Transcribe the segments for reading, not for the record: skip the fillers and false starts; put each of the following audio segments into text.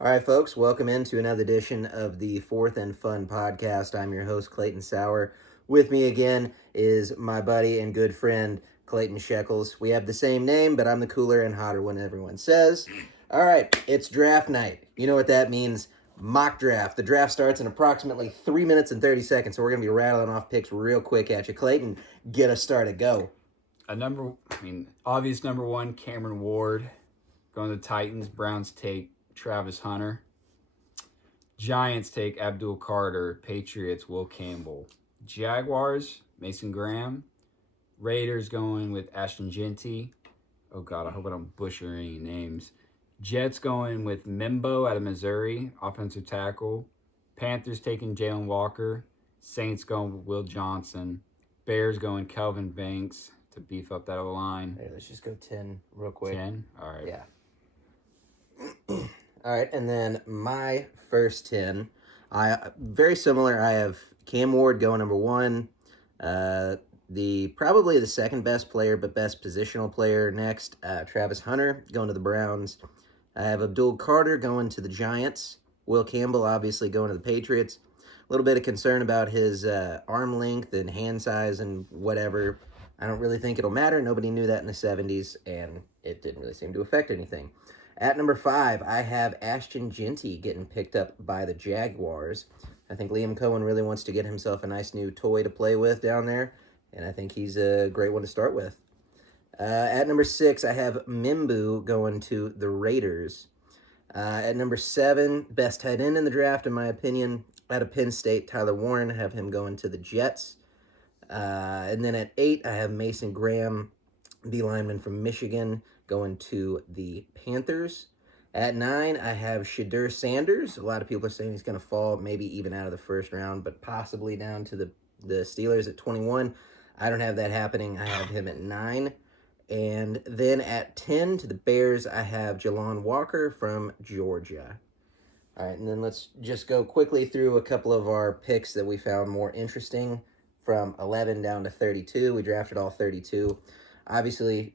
All right, folks, welcome into another edition of the Fourth and Fun podcast. I'm your host, Clayton Sauer. With me again is my buddy and good friend, Clayton Shekels. We have the same name, but I'm the cooler and hotter one, everyone says. All right, it's draft night. You know what that means? Mock draft. The draft starts in approximately 3 minutes and 30 seconds, so we're going to be rattling off picks real quick at you. Clayton, get us started. Go. Obvious number one, Cameron Ward. Going to the Titans. Browns take Travis Hunter. Giants take Abdul Carter. Patriots, Will Campbell. Jaguars, Mason Graham. Raiders going with Ashton Genty. Oh, God, I hope I don't butcher any names. Jets going with Mimbo out of Missouri, offensive tackle. Panthers taking Jalen Walker. Saints going with Will Johnson. Bears going Kelvin Banks to beef up that O-line. Hey, let's just go 10 real quick. 10? All right. Yeah. All right, and then my first 10, very similar. I have Cam Ward going number one, probably the second best player, but best positional player next. Travis Hunter going to the Browns. I have Abdul Carter going to the Giants. Will Campbell obviously going to the Patriots. A little bit of concern about his arm length and hand size and whatever. I don't really think it'll matter. Nobody knew that in the 70s, and it didn't really seem to affect anything. At number 5, I have Ashton Genty getting picked up by the Jaguars. I think Liam Cohen really wants to get himself a nice new toy to play with down there, and I think he's a great one to start with. At number 6, I have Mimbu going to the Raiders. At number 7, best tight end in the draft, in my opinion, out of Penn State, Tyler Warren, have him going to the Jets. And then at 8, I have Mason Graham, the lineman from Michigan, going to the Panthers. At 9, I have Shedeur Sanders. A lot of people are saying he's going to fall, maybe even out of the first round, but possibly down to the Steelers at 21. I don't have that happening. I have him at 9. And then at 10, to the Bears, I have Jalon Walker from Georgia. All right, and then let's just go quickly through a couple of our picks that we found more interesting from 11 down to 32. We drafted all 32. Obviously,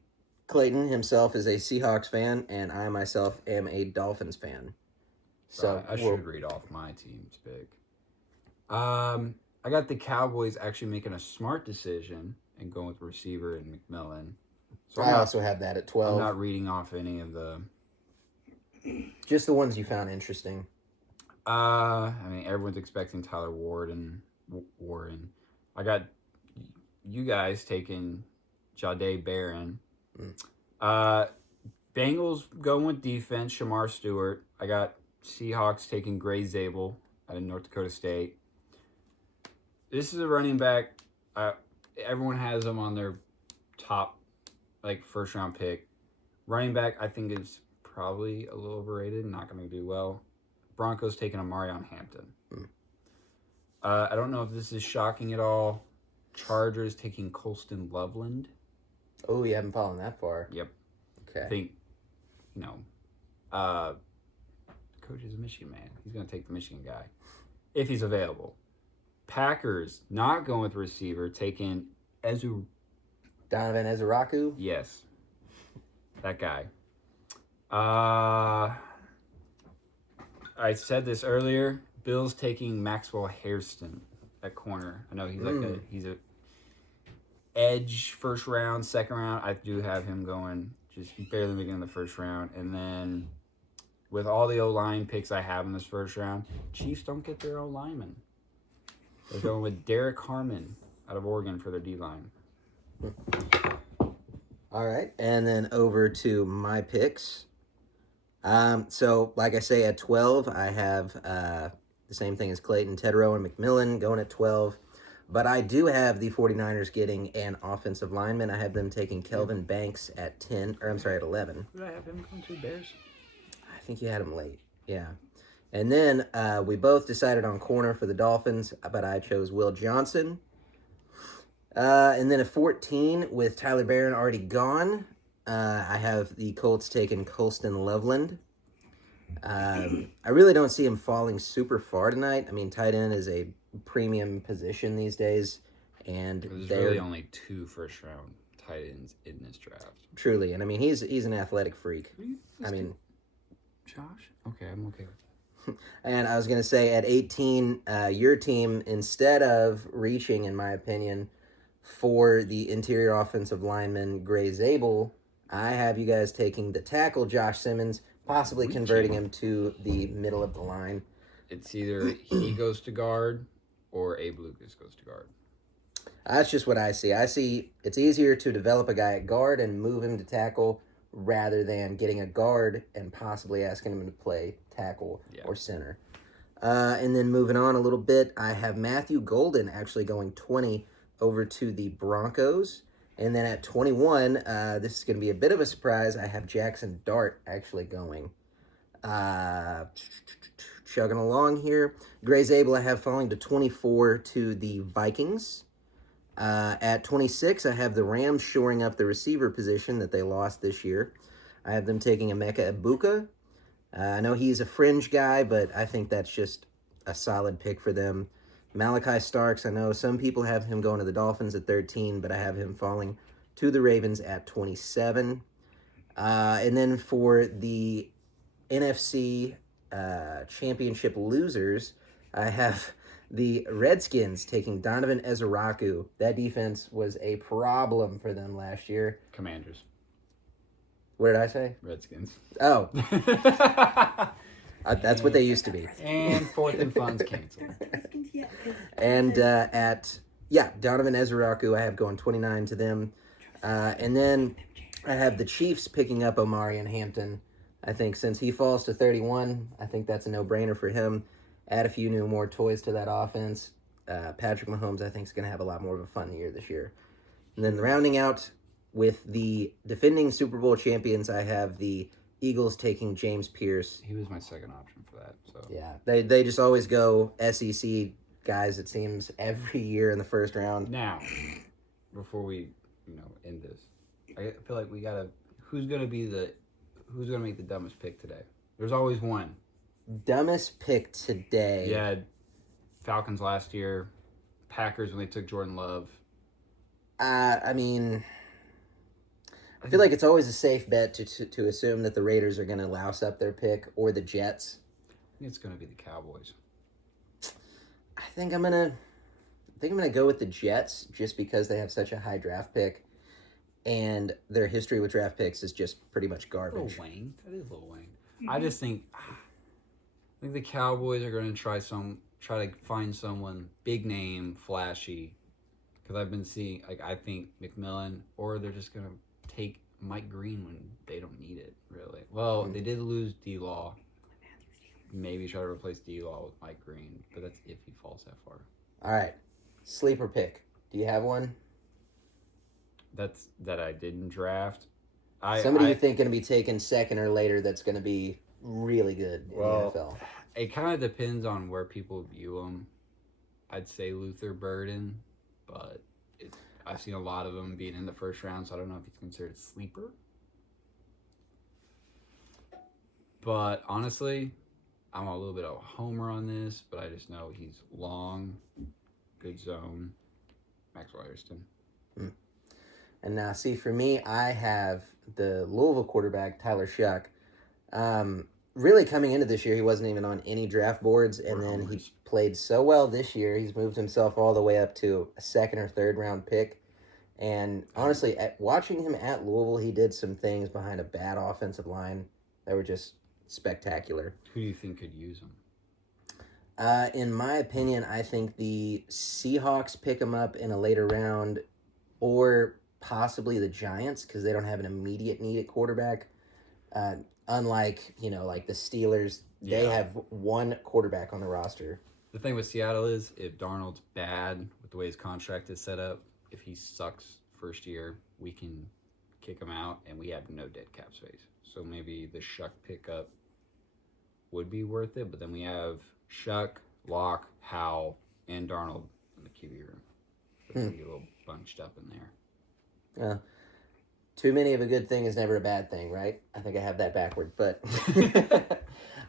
Clayton himself is a Seahawks fan, and I myself am a Dolphins fan. So I should read off my team's pick. I got the Cowboys actually making a smart decision and going with receiver and McMillan. So I also have that at 12. I'm not reading off any of the... Just the ones you found interesting. Everyone's expecting Tyler Ward and Warren. I got you guys taking Jahdae Barron. Bengals going with defense, Shamar Stewart. I got Seahawks taking Gray Zabel out of North Dakota State. This is a running back. Everyone has him on their top, first round pick. Running back, I think, is probably a little overrated. Not going to do well. Broncos taking Amarion Hampton. I don't know if this is shocking at all. Chargers taking Colston Loveland. Oh, you haven't fallen that far. Yep. Okay. I think, coach is a Michigan man. He's going to take the Michigan guy if he's available. Packers not going with receiver, taking Donovan Ezuraku? Yes. That guy. I said this earlier. Bills taking Maxwell Hairston at corner. I know he's a edge first round, second round. I do have him going just barely making the first round. And then with all the O-line picks I have in this first round, Chiefs don't get their O-lineman. They're going with Derek Harmon out of Oregon for their D-line. All right, and then over to my picks. So, like I say, at 12, I have the same thing as Clayton, Tedrow, and McMillan going at 12. But I do have the 49ers getting an offensive lineman. I have them taking Kelvin Banks at 10, or I'm sorry, at 11. Did I have him going to the Bears? I think you had him late, yeah. And then we both decided on corner for the Dolphins, but I chose Will Johnson. And then at 14, with Tyler Barron already gone, I have the Colts taking Colston Loveland. I really don't see him falling super far tonight. I mean, tight end is a premium position these days, and there's really only 2 first-round tight ends in this draft. Truly, and I mean, he's an athletic freak. Josh? Okay, I'm okay with that. And I was going to say at 18, your team, instead of reaching, in my opinion, for the interior offensive lineman Gray Zabel, I have you guys taking the tackle Josh Simmons, possibly converting him to the middle of the line. It's either he goes to guard or Abe Lucas goes to guard. That's just what I see. I see it's easier to develop a guy at guard and move him to tackle rather than getting a guard and possibly asking him to play tackle or center. And then moving on a little bit, I have Matthew Golden actually going 20 over to the Broncos. And then at 21, this is going to be a bit of a surprise. I have Jackson Dart actually going. Chugging along here. Gray Zabel I have falling to 24 to the Vikings. At 26, I have the Rams shoring up the receiver position that they lost this year. I have them taking Emeka Egbuka. I know he's a fringe guy, but I think that's just a solid pick for them. Malachi Starks, I know some people have him going to the Dolphins at 13, but I have him falling to the Ravens at 27. And then for the NFC championship losers, I have the Redskins taking Donovan Ezeraku. That defense was a problem for them last year. Commanders. What did I say? Redskins. Oh. That's what they used to be. And fourth and fun's canceled. And Donovan Ezeraku I have going 29 to them. And then I have the Chiefs picking up Omarion Hampton. I think since he falls to 31, I think that's a no-brainer for him. Add a few more toys to that offense. Patrick Mahomes, I think, is going to have a lot more of a fun year this year. And then rounding out with the defending Super Bowl champions, I have the Eagles taking James Pierce. He was my second option for that. So yeah, they just always go SEC guys, it seems, every year in the first round. Now, before we end this, I feel like we gotta. Who's gonna make the dumbest pick today? There's always one. Dumbest pick today. Yeah, Falcons last year, Packers when they took Jordan Love. I mean, I feel like it's always a safe bet to assume that the Raiders are going to louse up their pick, or the Jets. I think it's going to be the Cowboys. I think I'm gonna go with the Jets just because they have such a high draft pick, and their history with draft picks is just pretty much garbage. Lil Wayne, that is Lil Wayne. Mm-hmm. I think the Cowboys are going to try to find someone big name, flashy. Because I've been seeing, I think McMillan, or they're just going to take Mike Green when they don't need it, really. Well, they did lose D-Law. Maybe try to replace D-Law with Mike Green, but that's if he falls that far. All right. Sleeper pick. Do you have one? That I didn't draft. Somebody you think going to be taken second or later that's going to be really good in the NFL? It kind of depends on where people view him. I'd say Luther Burden, but I've seen a lot of them being in the first round, so I don't know if he's considered a sleeper. But honestly, I'm a little bit of a homer on this, but I just know he's long, good zone. Maxwell Hairston. And now, see, for me, I have the Louisville quarterback, Tyler Shuck. Really coming into this year, he wasn't even on any draft boards, and then he played so well this year, he's moved himself all the way up to a second or third round pick. And honestly, watching him at Louisville, he did some things behind a bad offensive line that were just spectacular. Who do you think could use him? In my opinion, I think the Seahawks pick him up in a later round, or possibly the Giants, because they don't have an immediate need at quarterback. Unlike, like the Steelers, they have one quarterback on the roster. The thing with Seattle is, if Darnold's bad with the way his contract is set up, if he sucks first year, we can kick him out, and we have no dead cap space. So maybe the Shuck pickup would be worth it, but then we have Shuck, Locke, Howell, and Darnold in the QB room. So it's a little bunched up in there. Too many of a good thing is never a bad thing, right? I think I have that backward, but...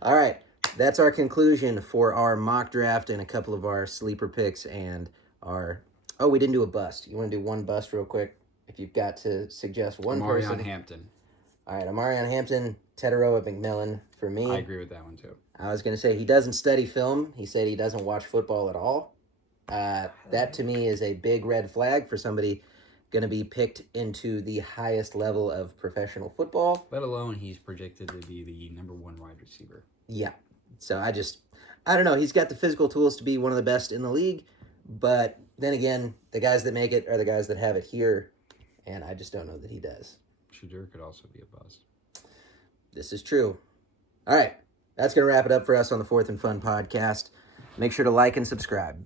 All right, that's our conclusion for our mock draft and a couple of our sleeper picks and our... Oh, we didn't do a bust. You want to do one bust real quick? If you've got to suggest one person... Omarion Hampton. All right, Omarion Hampton, Teteroa McMillan for me. I agree with that one too. I was going to say he doesn't study film. He said he doesn't watch football at all. That to me is a big red flag for somebody going to be picked into the highest level of professional football. Let alone he's projected to be the number 1 wide receiver. Yeah. So I don't know. He's got the physical tools to be one of the best in the league. But then again, the guys that make it are the guys that have it here. And I just don't know that he does. Shadur could also be a bust. This is true. All right. That's going to wrap it up for us on the Fourth and Fun podcast. Make sure to like and subscribe.